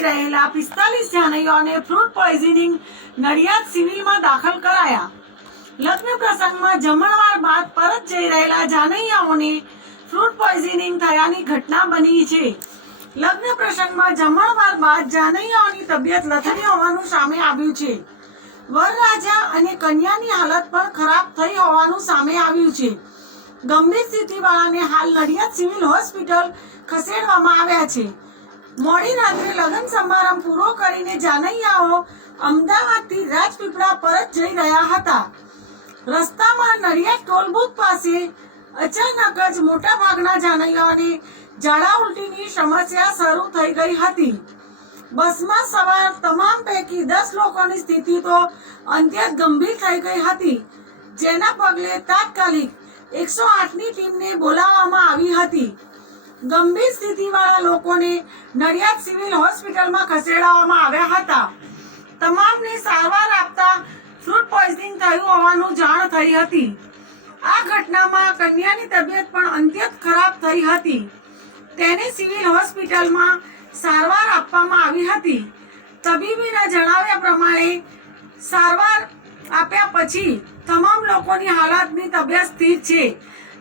જઈ રહેલા 45 જાનૈયાઓને fruit poisoning Nadiad સિવિલમાં દાખલ કરાયા. લગ્ન પ્રસંગમાં જમણવાર બાદ પરત જઈ રહેલા જાનૈયાઓને ફ્રૂટ પોઈઝનિંગ થયાની ઘટના બની છે. લગ્ન પ્રસંગમાં જમણવાર બાદ જાનૈયાઓની તબિયત લથડી હોવાનું સામે આવ્યું છે. વરરાજા અને કન્યાની હાલત પણ ખરાબ થઈ હોવાનું સામે આવ્યું છે. ગંભીર સ્થિતિવાળાને હાલ નડિયાદ સિવિલ હોસ્પિટલ ખસેડવામાં આવ્યા છે. મોડી રાત્રે લગ્ન સમારંભ પૂરો કરીને જાનૈયાઓ અમદાવાદથી રાજપીપળા પરત જઈ રહ્યા હતા. રસ્તામાં નડિયાદ ટોલ બુથ પાસે અચાનક જ મોટા ભાગના જાનૈયાઓને ઝાડા ઉલટીની સમસ્યા શરૂ થઈ ગઈ હતી. બસમાં સવાર તમામ પૈકી 10 લોકોની સ્થિતિ તો અત્યંત ગંભીર થઈ ગઈ હતી, જેના પગલે તાત્કાલિક 108ની ટીમને બોલાવવામાં આવી હતી. ગંભીર સ્થિતિવાળા લોકોને નડિયાદ સિવિલ હોસ્પિટલમાં ખસેડવામાં આવ્યા હતા. તમામને સારવાર આપતા ફ્રૂટ પોઈઝનિંગ થયું હોવાનું જાણ થઈ હતી. આ ઘટનામાં કન્યાની તબિયત પણ અત્યંત ખરાબ થઈ હતી. તેને સિવિલ હોસ્પિટલમાં સારવાર આપવામાં આવી હતી. તબીબીના જણાવ્યા પ્રમાણે સારવાર આપ્યા પછી તમામ લોકોની હાલતની તબિયત સ્થિર છે.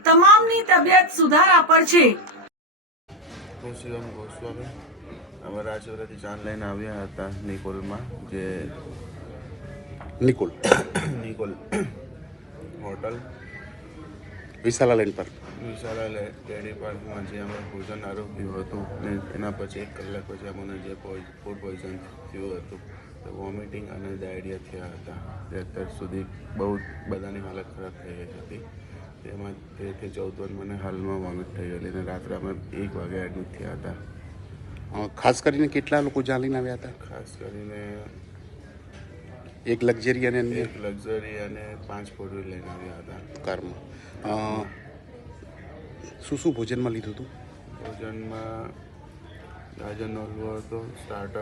તમામની તબિયત સુધારા પર છે. હું શિવમ ગોસ્વામી અમે રાજપીપળાથી ચાંદ લઈને આવ્યા હતા નિકોલમાં, જે નિકોલ હોટલ વિશાલા લાઈન પર વિશાલા ડેરી પાર્કમાં જે અમે ભોજન આરોગ્યું હતું ને એના પછી 1 કલાક પછી અમને જે ફૂડ પોઈઝન થયું હતું, તો વોમિટિંગ અને ડાયરિયા થયા હતા. જે અત્યાર સુધી બહુ બધાની હાલત ખરાબ થઈ ગઈ હતી. તેમાં 13 થી 14 વાર મને હાલમાં વોમિટ થઈ ગયેલી અને રાત્રે અમે 1 વાગે એડમિટ થયા હતા. ખાસ કરીને કેટલા લોકો ચાલીને આવ્યા હતા? ખાસ કરીને એક લક્ઝરી અને અન્ય એક લક્ઝરી અને 5 ફોર વ્હીલ લઈને આવ્યા હતા કારમાં. શું ભોજનમાં લીધું હતું? ભોજનમાં ગાજરનો હલવો હતો, સ્ટાર્ટર